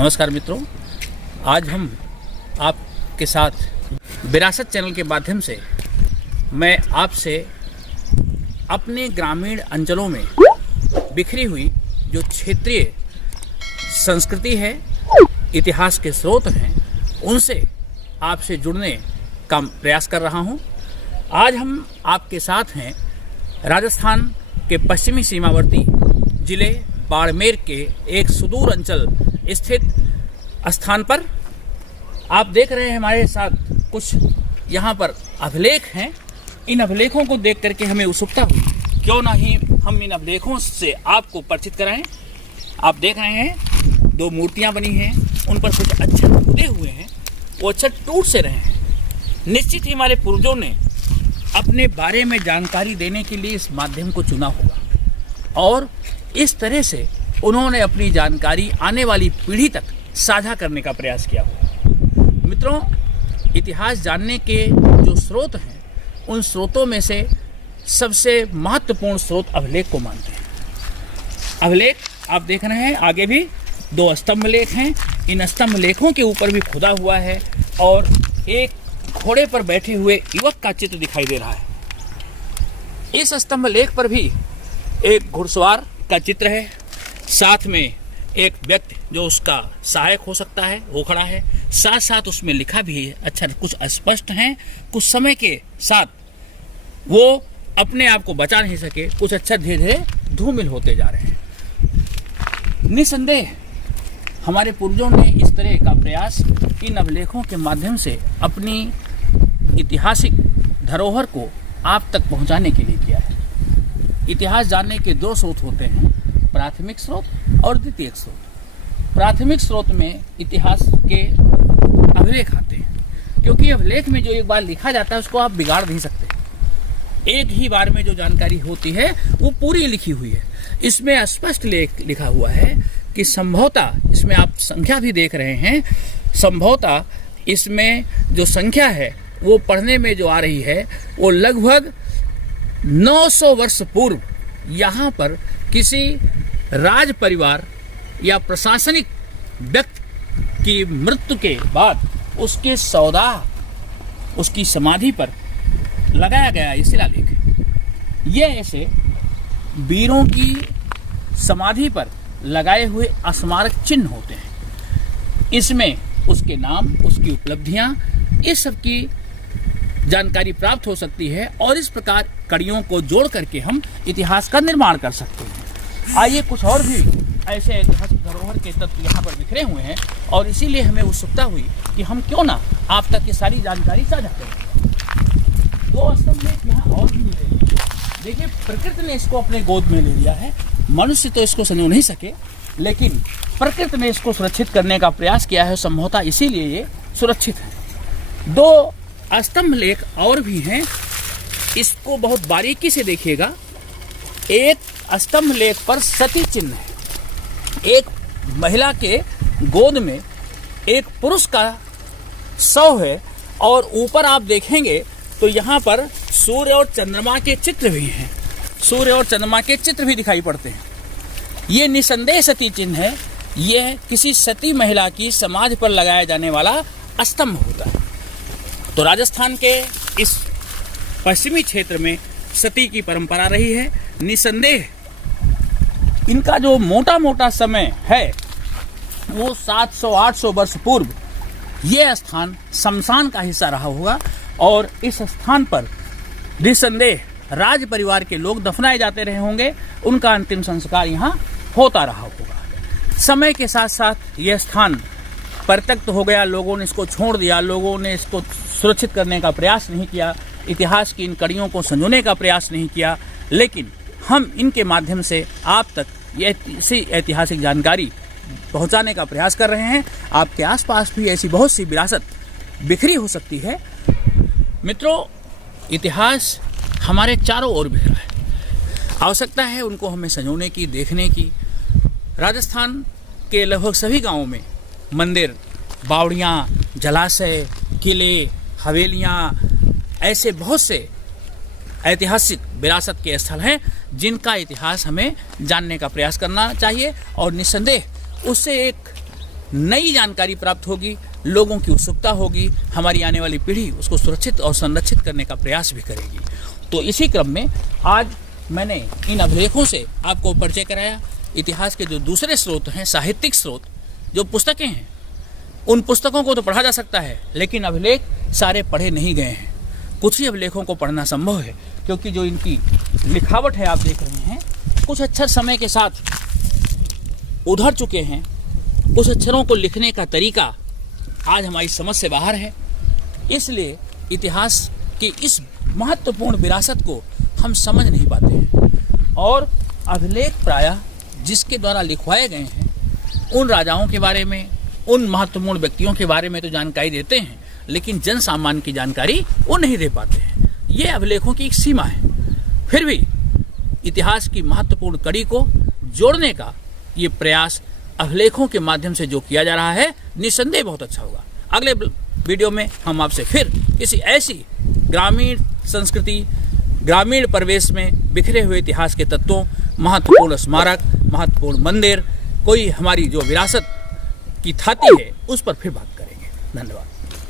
नमस्कार मित्रों, आज हम आपके साथ विरासत चैनल के माध्यम से मैं आपसे अपने ग्रामीण अंचलों में बिखरी हुई जो क्षेत्रीय संस्कृति है, इतिहास के स्रोत हैं, उनसे आपसे जुड़ने का प्रयास कर रहा हूं। आज हम आपके साथ हैं राजस्थान के पश्चिमी सीमावर्ती जिले बाड़मेर के एक सुदूर अंचल स्थित स्थान पर। आप देख रहे हैं हमारे साथ कुछ यहाँ पर अभिलेख हैं। इन अभिलेखों को देख करके हमें उत्सुकता हुई, क्यों ना ही हम इन अभिलेखों से आपको परिचित कराएं। आप देख रहे हैं दो मूर्तियां बनी हैं, उन पर कुछ अक्षर खुदे हुए हैं, वो अक्षर टूट से रहे हैं। निश्चित ही हमारे पूर्वजों ने अपने बारे में जानकारी देने के लिए इस माध्यम को चुना होगा और इस तरह से उन्होंने अपनी जानकारी आने वाली पीढ़ी तक साझा करने का प्रयास किया होगा। मित्रों, इतिहास जानने के जो स्रोत हैं, उन स्रोतों में से सबसे महत्वपूर्ण स्रोत अभिलेख को मानते हैं। अभिलेख आप देख रहे हैं, आगे भी दो स्तंभ लेख हैं। इन स्तंभ लेखों के ऊपर भी खुदा हुआ है और एक घोड़े पर बैठे हुए युवक का चित्र दिखाई दे रहा है। इस स्तंभ लेख पर भी एक घुड़सवार का चित्र है, साथ में एक व्यक्ति जो उसका सहायक हो सकता है वो खड़ा है। साथ साथ उसमें लिखा भी है, अक्षर कुछ अस्पष्ट हैं, कुछ समय के साथ वो अपने आप को बचा नहीं सके, कुछ अक्षर धीरे धीरे धूमिल होते जा रहे हैं। निसंदेह हमारे पूर्वजों ने इस तरह का प्रयास इन अभिलेखों के माध्यम से अपनी ऐतिहासिक धरोहर को आप तक पहुंचाने के लिए किया है। इतिहास जानने के दो स्रोत होते हैं, प्राथमिक स्रोत और द्वितीयक स्रोत। प्राथमिक स्रोत में इतिहास के अभिलेख आते हैं, क्योंकि अभिलेख में जो एक बार लिखा जाता है उसको आप बिगाड़ नहीं सकते। एक ही बार में जो जानकारी होती है वो पूरी लिखी हुई है। इसमें स्पष्ट लिखा हुआ है कि संभवतः, इसमें आप संख्या भी देख रहे हैं, संभवतः इसमें जो संख्या है वो पढ़ने में जो आ रही है वो लगभग 900 वर्ष पूर्व यहाँ पर किसी राज परिवार या प्रशासनिक व्यक्ति की मृत्यु के बाद उसके सौदाह, उसकी समाधि पर लगाया गया ये शिलालेख। ये ऐसे वीरों की समाधि पर लगाए हुए स्मारक चिन्ह होते हैं। इसमें उसके नाम, उसकी उपलब्धियां, इस सब की जानकारी प्राप्त हो सकती है और इस प्रकार कड़ियों को जोड़ करके हम इतिहास का निर्माण कर सकते हैं। आइए, कुछ और भी ऐसे ऐतिहासिक धरोहर के तत्व यहाँ पर बिखरे हुए हैं और इसीलिए हमें उत्सुकता हुई कि हम क्यों ना आप तक ये सारी जानकारी साझा करें। दो स्तंभ लेख यहाँ और भी मिले। देखिए, प्रकृति ने इसको अपने गोद में ले लिया है। मनुष्य तो इसको संजो नहीं सके, लेकिन प्रकृति ने इसको सुरक्षित करने का प्रयास किया है। संभवतः इसीलिए ये सुरक्षित है। दो स्तंभ लेख और भी हैं, इसको बहुत बारीकी से देखिएगा। एक स्तंभ लेख पर सती चिन्ह है। एक महिला के गोद में एक पुरुष का शव है और ऊपर आप देखेंगे तो यहाँ पर सूर्य और चंद्रमा के चित्र भी हैं। सूर्य और चंद्रमा के चित्र भी दिखाई पड़ते हैं। ये निसंदेह सती चिन्ह है। यह किसी सती महिला की समाधि पर लगाया जाने वाला स्तंभ होता है। तो राजस्थान के इस पश्चिमी क्षेत्र में सती की परंपरा रही है। निसंदेह इनका जो मोटा मोटा समय है वो 700-800 वर्ष पूर्व ये स्थान शमशान का हिस्सा रहा होगा और इस स्थान पर निसंदेह राज परिवार के लोग दफनाए जाते रहे होंगे। उनका अंतिम संस्कार यहाँ होता रहा होगा। समय के साथ साथ यह स्थान परित्यक्त हो गया, लोगों ने इसको छोड़ दिया, लोगों ने इसको सुरक्षित करने का प्रयास नहीं किया, इतिहास की इन कड़ियों को संजोने का प्रयास नहीं किया। लेकिन हम इनके माध्यम से आप तक ये ऐतिहासिक जानकारी पहुंचाने का प्रयास कर रहे हैं। आपके आसपास भी ऐसी बहुत सी विरासत बिखरी हो सकती है। मित्रों, इतिहास हमारे चारों ओर बिखरा है। आवश्यकता है उनको हमें संजोने की, देखने की। राजस्थान के लगभग सभी गांवों में मंदिर, बावड़ियाँ, जलाशय, किले, हवेलियाँ, ऐसे बहुत से ऐतिहासिक विरासत के स्थल हैं जिनका इतिहास हमें जानने का प्रयास करना चाहिए और निस्संदेह उससे एक नई जानकारी प्राप्त होगी, लोगों की उत्सुकता होगी, हमारी आने वाली पीढ़ी उसको सुरक्षित और संरक्षित करने का प्रयास भी करेगी। तो इसी क्रम में आज मैंने इन अभिलेखों से आपको परिचय कराया। इतिहास के जो दूसरे स्रोत हैं, साहित्यिक स्रोत, जो पुस्तकें हैं, उन पुस्तकों को तो पढ़ा जा सकता है, लेकिन अभिलेख सारे पढ़े नहीं गए हैं। कुछ ही अभिलेखों को पढ़ना संभव है, क्योंकि जो इनकी लिखावट है आप देख रहे हैं, कुछ अक्षर समय के साथ उधर चुके हैं। उस अक्षरों को लिखने का तरीका आज हमारी समझ से बाहर है। इसलिए इतिहास की इस महत्वपूर्ण विरासत को हम समझ नहीं पाते हैं। और अभिलेख प्रायः जिसके द्वारा लिखवाए गए हैं, उन राजाओं के बारे में, उन महत्वपूर्ण व्यक्तियों के बारे में तो जानकारी देते हैं, लेकिन जन सामान्य की जानकारी वो नहीं दे पाते हैं। ये अभिलेखों की एक सीमा है। फिर भी इतिहास की महत्वपूर्ण कड़ी को जोड़ने का ये प्रयास अभिलेखों के माध्यम से जो किया जा रहा है, निस्संदेह बहुत अच्छा होगा। अगले वीडियो में हम आपसे फिर किसी ऐसी ग्रामीण संस्कृति, ग्रामीण परिवेश में बिखरे हुए इतिहास के तत्वों, महत्वपूर्ण स्मारक, महत्वपूर्ण मंदिर, कोई हमारी जो विरासत की थाती है, उस पर फिर बात करेंगे। धन्यवाद।